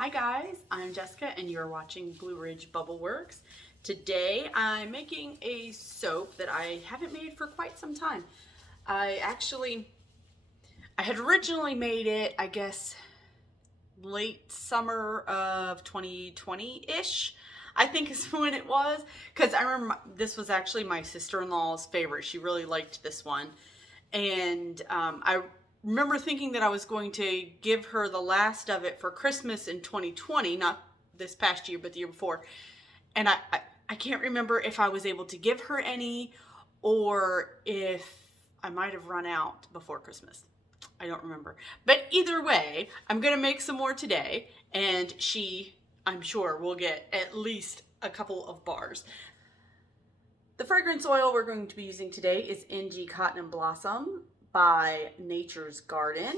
Hi guys, I'm Jessica and you're watching Blue Ridge Bubble Works. Today I'm making a soap that I haven't made for quite some time. I had originally made it, I guess, late summer of 2020-ish, I think is when it was. Because I remember this was actually my sister-in-law's favorite. She really liked this one. And I remember thinking that I was going to give her the last of it for Christmas in 2020, not this past year, but the year before. And I can't remember if I was able to give her any or if I might have run out before Christmas. I don't remember. But either way, I'm going to make some more today, and she, I'm sure, will get at least a couple of bars. The fragrance oil we're going to be using today is NG Cotton and Blossom by Nature's Garden.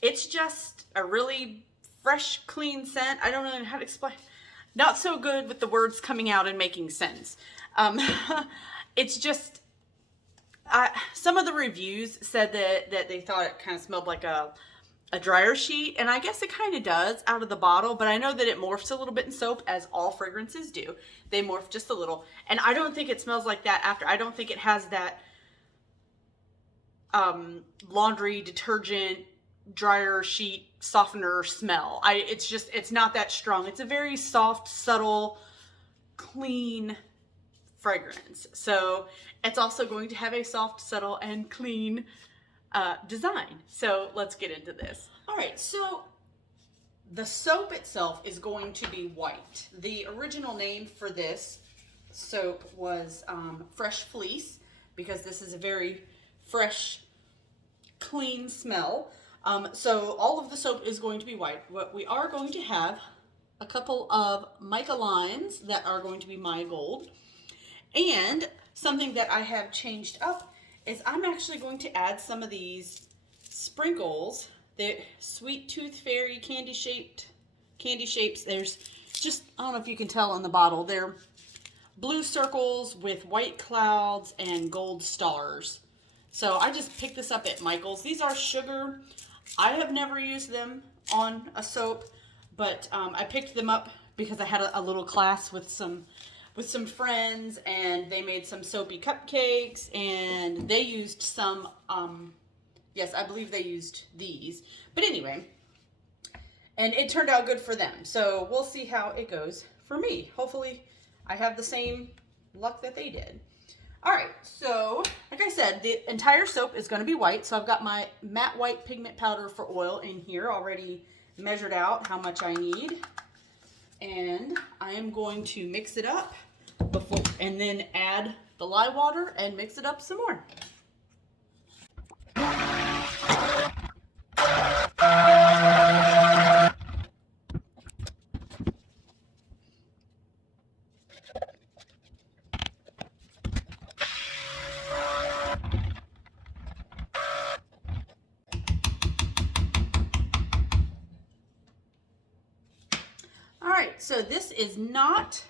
It's just a really fresh, clean scent. I don't know how to explain. Not so good with the words coming out and making sense. It's just, some of the reviews said that they thought it kind of smelled like a dryer sheet, and I guess it kind of does out of the bottle, but I know that it morphs a little bit in soap, as all fragrances do. They morph just a little, and I don't think it smells like that after. I don't think it has that laundry detergent dryer sheet softener smell. It's not that strong. It's a very soft, subtle, clean fragrance. So it's also going to have a soft, subtle, and clean design. So let's get into this. All right, so the soap itself is going to be white. The original name for this soap was Fresh Fleece, because this is a very fresh, clean smell. So all of the soap is going to be white. What we are going to have a couple of mica lines that are going to be my gold. And something that I have changed up is I'm actually going to add some of these sprinkles, the Sweet Tooth Fairy candy shapes. There's just, I don't know if you can tell in the bottle, they're blue circles with white clouds and gold stars. So I just picked this up at Michael's. These are sugar. I have never used them on a soap, but I picked them up because I had a little class with some friends, and they made some soapy cupcakes, and they used some, yes, I believe they used these. But anyway, and it turned out good for them. So we'll see how it goes for me. Hopefully I have the same luck that they did. All right, so like I said, the entire soap is going to be white. So I've got my matte white pigment powder for oil in here already measured out how much I need. And I am going to mix it up and then add the lye water and mix it up some more. Alright, so this is not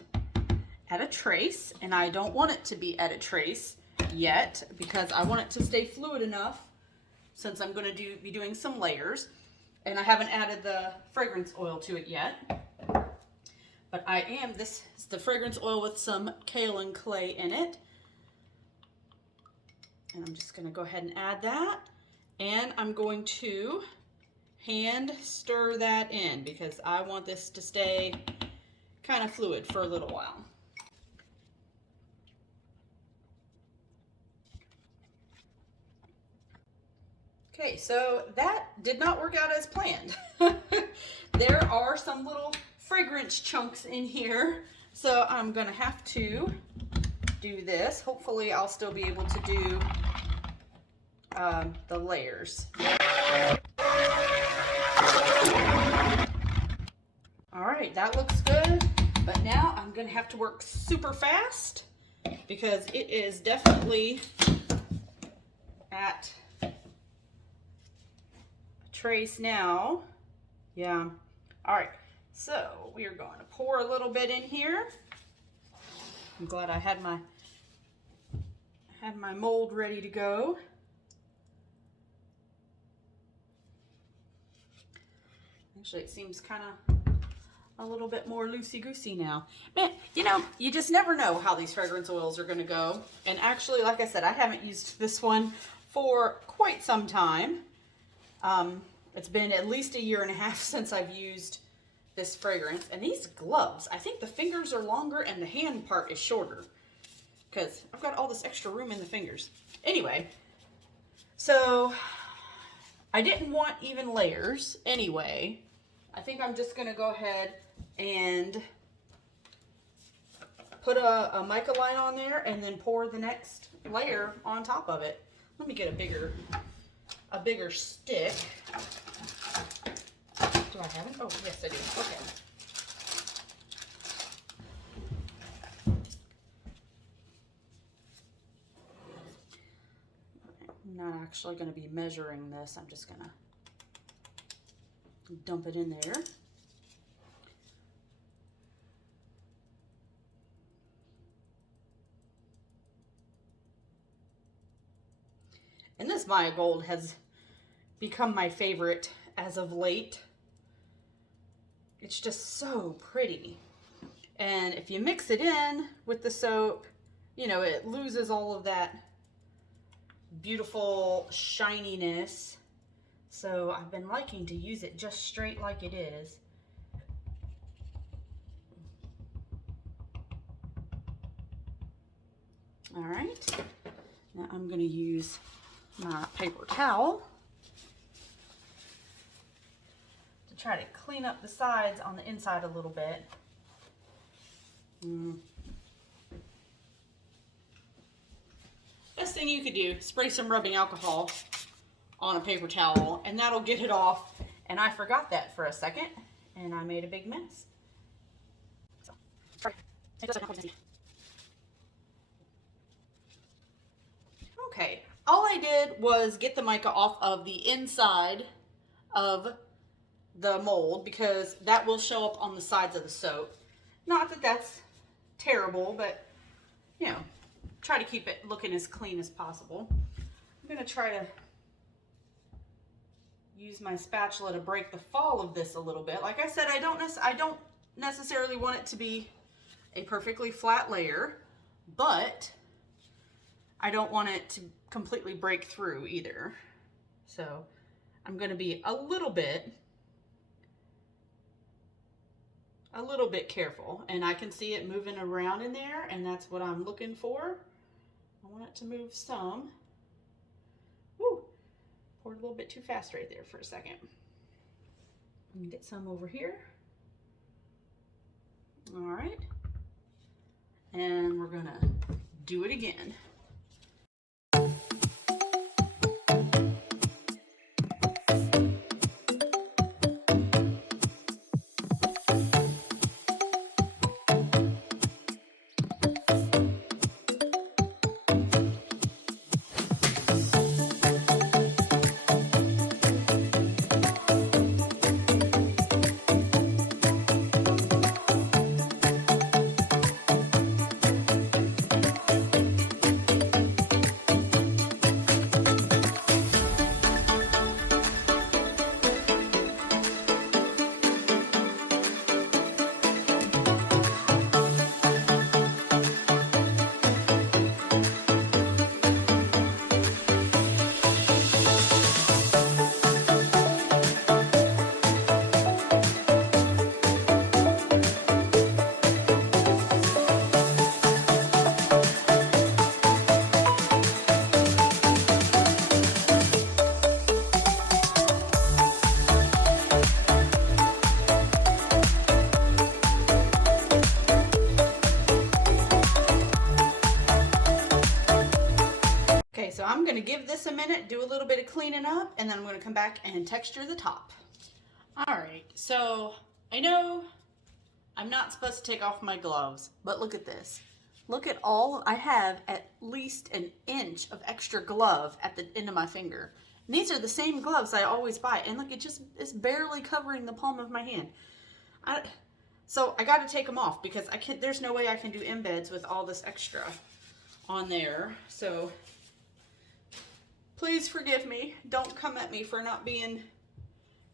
at a trace, and I don't want it to be at a trace yet because I want it to stay fluid enough since I'm going to be doing some layers, and I haven't added the fragrance oil to it yet. But this is the fragrance oil with some kaolin clay in it. And I'm just going to go ahead and add that, and I'm going to hand stir that in because I want this to stay kind of fluid for a little while. Okay, so that did not work out as planned. There are some little fragrance chunks in here, so I'm gonna have to do this. Hopefully I'll still be able to do the layers. All right, that looks good, but now I'm gonna have to work super fast because it is definitely at a trace now. Yeah. All right, so we are going to pour a little bit in here. I'm glad I had my mold ready to go. Actually, it seems kind of a little bit more loosey-goosey now. Man, you know, you just never know how these fragrance oils are going to go. And actually, like I said, I haven't used this one for quite some time. It's been at least 1.5 years since I've used this fragrance. And these gloves, I think the fingers are longer and the hand part is shorter, because I've got all this extra room in the fingers. Anyway, so I didn't want even layers anyway. I think I'm just going to go ahead and put a mica line on there and then pour the next layer on top of it. Let me get a bigger stick. Do I have it? Oh, yes, I do. Okay. I'm not actually going to be measuring this. I'm just going to dump it in there. And this Maya Gold has become my favorite as of late. It's just so pretty. And if you mix it in with the soap, you know, it loses all of that beautiful shininess. So I've been liking to use it just straight like it is. All right, now I'm going to use my paper towel to try to clean up the sides on the inside a little bit. Best thing you could do, spray some rubbing alcohol on a paper towel and that'll get it off. And I forgot that for a second and I made a big mess. So, okay, all I did was get the mica off of the inside of the mold because that will show up on the sides of the soap. Not that that's terrible, but you know, try to keep it looking as clean as possible. I'm going to try to use my spatula to break the fall of this a little bit. Like I said, I don't necessarily want it to be a perfectly flat layer, but I don't want it to completely break through either. So I'm going to be a little bit careful, and I can see it moving around in there, and that's what I'm looking for. I want it to move some. Woo! Poured a little bit too fast right there for a second. And get some over here. All right. And we're gonna do it again. Okay, so I'm going to give this a minute, do a little bit of cleaning up, and then I'm going to come back and texture the top. All right, so I know I'm not supposed to take off my gloves, but look at this. Look at all, I have at least 1 inch of extra glove at the end of my finger. And these are the same gloves I always buy, and look, it's barely covering the palm of my hand. So I got to take them off because there's no way I can do embeds with all this extra on there. So please forgive me. Don't come at me for not being,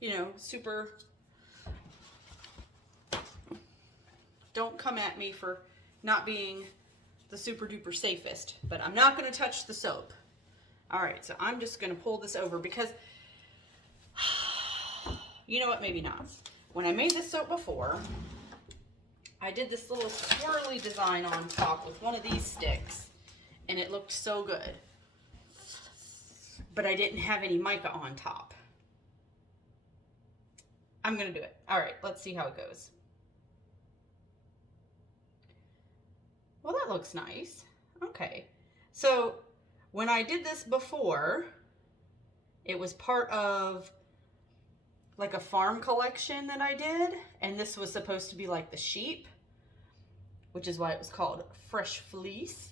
you know, super don't come at me for not being the super duper safest, but I'm not going to touch the soap. All right, so I'm just going to pull this over because, you know what, maybe not. When I made this soap before, I did this little swirly design on top with one of these sticks, and it looked so good. But I didn't have any mica on top. I'm going to do it. All right, let's see how it goes. Well, that looks nice. Okay. So when I did this before, it was part of like a farm collection that I did. And this was supposed to be like the sheep, which is why it was called Fresh Fleece.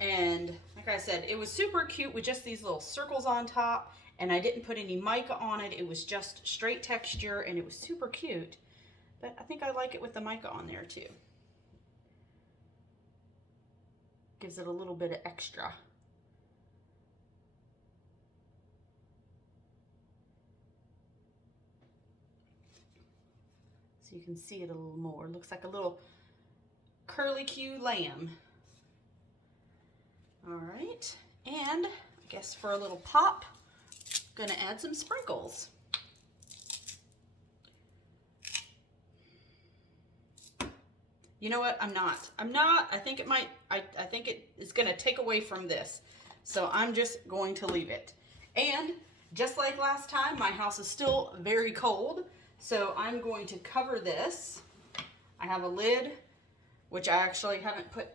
And like I said, it was super cute with just these little circles on top. And I didn't put any mica on it. It was just straight texture and it was super cute. But I think I like it with the mica on there too. Gives it a little bit of extra. So you can see it a little more. Looks like a little curly-Q lamb. All right, and I guess for a little pop, I'm gonna add some sprinkles. You know what? I'm not. I think it might, I think it is gonna take away from this. So I'm just going to leave it. And just like last time, my house is still very cold. So I'm going to cover this. I have a lid, which I actually haven't put,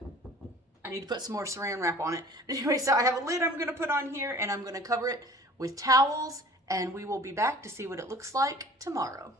I need to put some more saran wrap on it. Anyway, so I have a lid I'm gonna put on here and I'm gonna cover it with towels and we will be back to see what it looks like tomorrow.